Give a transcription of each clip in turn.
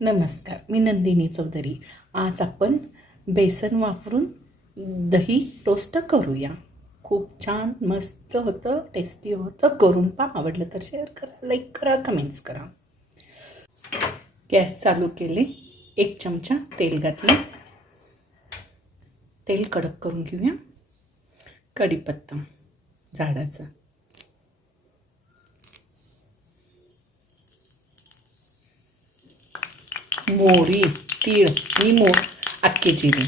नमस्कार मी नंदिनी चौधरी. आज आपण बेसन वापरून दही टोस्ट करूया. खूप छान मस्त होतं टेस्टी होतं. करून पहा आवडलं तर शेअर करा लाईक करा कमेंट्स करा. गॅस चालू केले. एक चमचा तेल घातले. तेल कडक करून घेऊया. कढीपत्ता झाडाचा. मोहरी तीळ आणि मोर अख्खे जिरे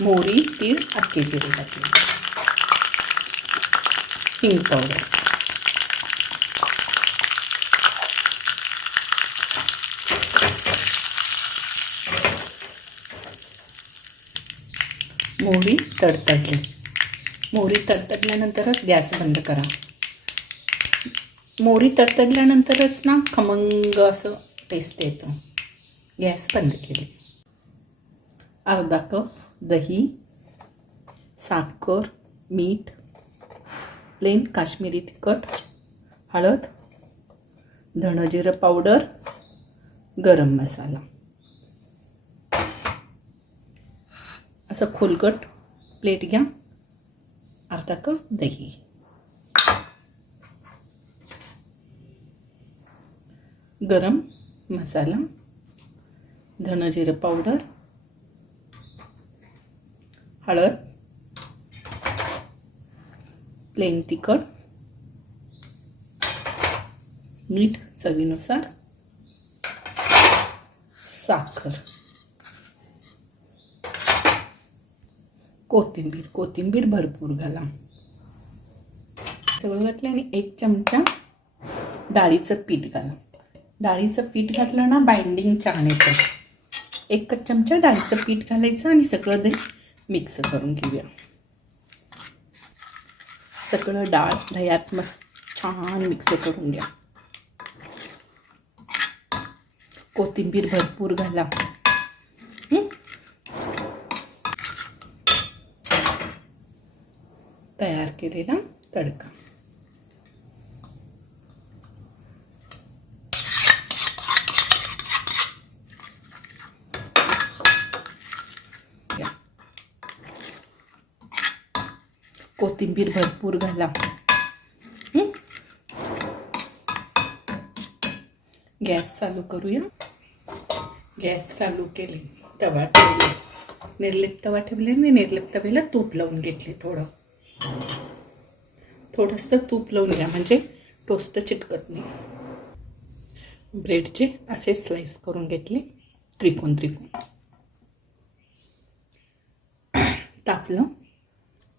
मोहरी तीळ अख्खे जिरे टाकले. हिंग पावडर मोहरी तडतडली. मोहरी तडतडल्यानंतरच गॅस बंद करा. मोहरी तडतडल्यानंतरच ना खमंग असं टेस्ट येतं. गॅस बंद केले. अर्धा कप दही साखर मीठ प्लेन काश्मीरी तिखट हळद धणजिरं पावडर गरम मसाला. असं खोलगट प्लेट घ्या. अर्धा कप दही. गरम मसाला. धणजिरं पावडर हळद प्लेन तिखट मीठ चवीनुसार साखर कोथिंबीर कोथिंबीर भरपूर घाला. सगळं घातलं आणि एक चमचा डाळीचं पीठ घाला. डाळीचं पीठ घातलं ना बाइंडिंग छान येतं. एकच चमचा डाळीचं पीठ घालायचं आणि सगळं दही मिक्स करून घेऊया. सगळं डाळ दह्यात मस्त छान मिक्स करून घ्या. कोथिंबीर भरपूर घाला. तयार केलेला तडका. कोथिंबीर भरपूर घाला. गॅस चालू करूया. गॅस चालू केली तवा ठेवली. निर्लेप तवा ठेवले नाही निर्लिप तव्याला तूप लावून घेतले थोडं. थोडंसं तूप लावून घ्या म्हणजे टोस्ट चिटकत नाही. ब्रेडचे असे स्लाइस करून घेतले त्रिकोण त्रिकोण. तापलं.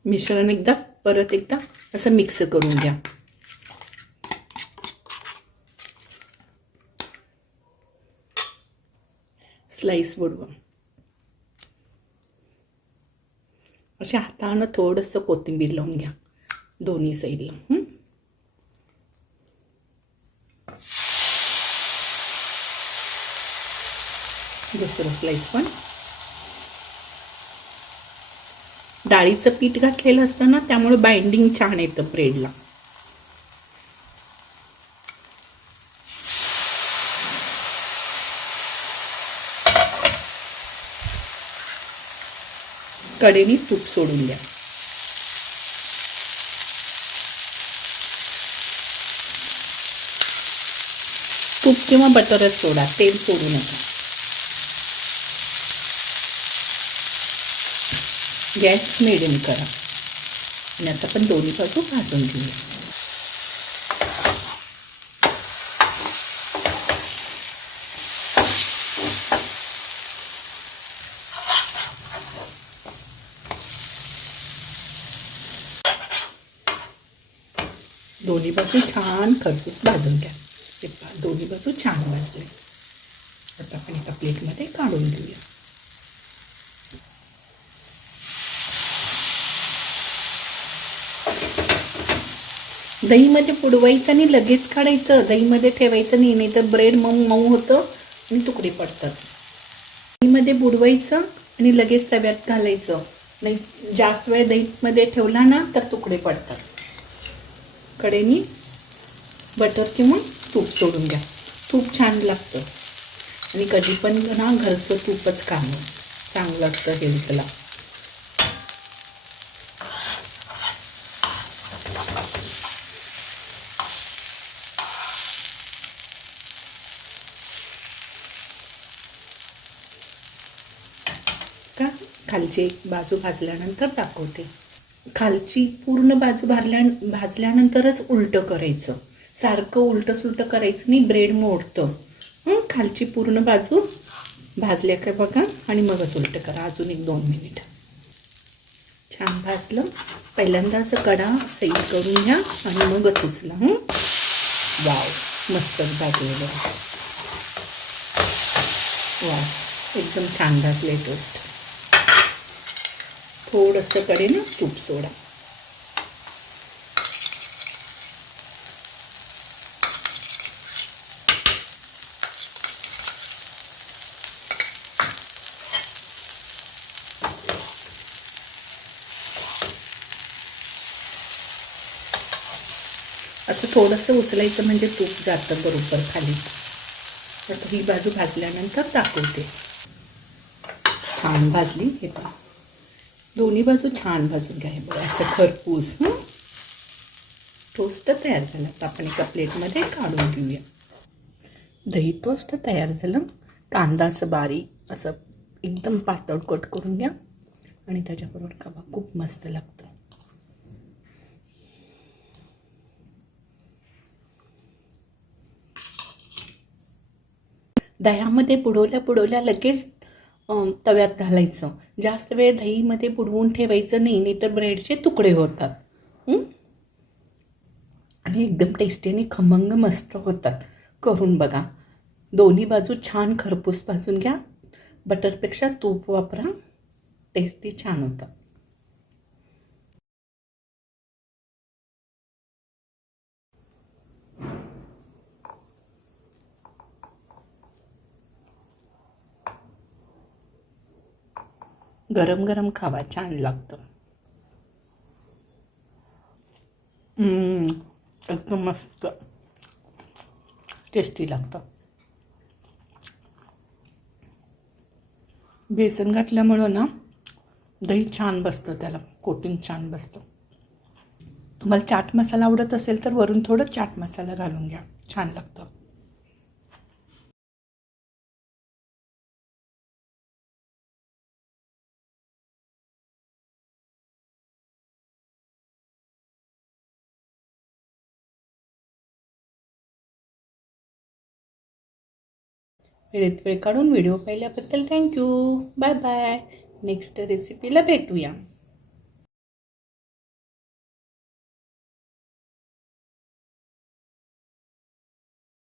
मिश्रण एकदा परत एकदा असं मिक्स करून घ्या. स्लाइस बुडवून. अशा हातानं थोडंसं कोथिंबीर लावून घ्या दोन्ही साईडला दुसरं स्लाइस पण. डाळीचं पीठ घातलेलं असतं ना त्यामुळे बाइंडिंग छान येतं ब्रेडला कडेने तूप सोडून द्या. तूप किंवा बटरच सोडा तेल सोडू नका. गॅस मिडियम करा. आणि आता पण दोन्ही बाजू भाजून घेऊया. दोन्ही बाजू छान खरपूस भाजून घ्या. ते दोन्ही बाजू छान भाजले. आता आपण एका प्लेटमध्ये काढून घेऊया. दहीमध्ये बुडवायचं आणि लगेच काढायचं. दहीमध्ये ठेवायचं नाही नाही तर ब्रेड मऊ मऊ होतं आणि तुकडे पडतात. दहीमध्ये बुडवायचं आणि लगेच तव्यात घालायचं. नाही जास्त वेळ दहीमध्ये ठेवला ना तर तुकडे पडतात. कडेनी बटर किंवा तूप सोडून घ्या. तूप छान लागतं. आणि कधी पण ना घरचं तूपच काम चांगलं असतं हेल्थला का खालची एक बाजू भाजल्यानंतर दाखवते. खालची पूर्ण बाजू भाजल्या भाजल्यानंतरच उलटं करायचं. सारखं उलटं सुलटं करायचं नाही ब्रेड मोडतं. खालची पूर्ण बाजू भाजल्या का बघा आणि मगच उलटं करा. अजून एक दोन मिनिट. छान भाजलं. पहिल्यांदा असं कडा सैल करून घ्या आणि मगच उचला. हं? वाव मस्तच भाजलेलं आहे. वा एकदम छान भाजले टोस्ट थोडंसं कडेनं तूप सोडा. असं थोडंसं उचलायचं म्हणजे तूप जातं बरोबर खाली. तर ही बाजू भाजल्यानंतर दाखवते. छान भाजली हे पहा. दोन्ही बाजू छान भाजून घ्या बघा असं खरपूस हं? टोस्ट तयार झाला. तर आपण एका प्लेटमध्ये काढून घेऊया. दही टोस्ट तयार झालं. कांदा असं बारीक असं एकदम पातळ कट करून घ्या. आणि त्याच्याबरोबर कबाब खूप मस्त लागतं. दह्यामध्ये बुडवल्या बुडवल्या लगेच तव्यात घालायचं. जास्त वेळ दहीमध्ये बुडवून ठेवायचं नाही नाही तर ब्रेडचे तुकडे होतात. आणि एकदम टेस्टी आणि खमंग मस्त होतात. करून बघा. दोन्ही बाजू छान खरपूस भाजून घ्या. बटरपेक्षा तूप वापरा. टेस्टी छान होतात. गरम गरम खावा छान लागतं. एकदम मस्त. टेस्टी लागतं. बेसन घातल्यामुळं ना दही छान बसतं त्याला कोटिंग छान बसतं. तुम्हाला चाट मसाला आवडत असेल तर वरून थोडं चाट मसाला घालून घ्या छान लागतं. वेळेत वेळ काढून व्हिडिओ पाहिल्याबद्दल थँक्यू बाय बाय नेक्स्ट रेसिपीला भेटूया.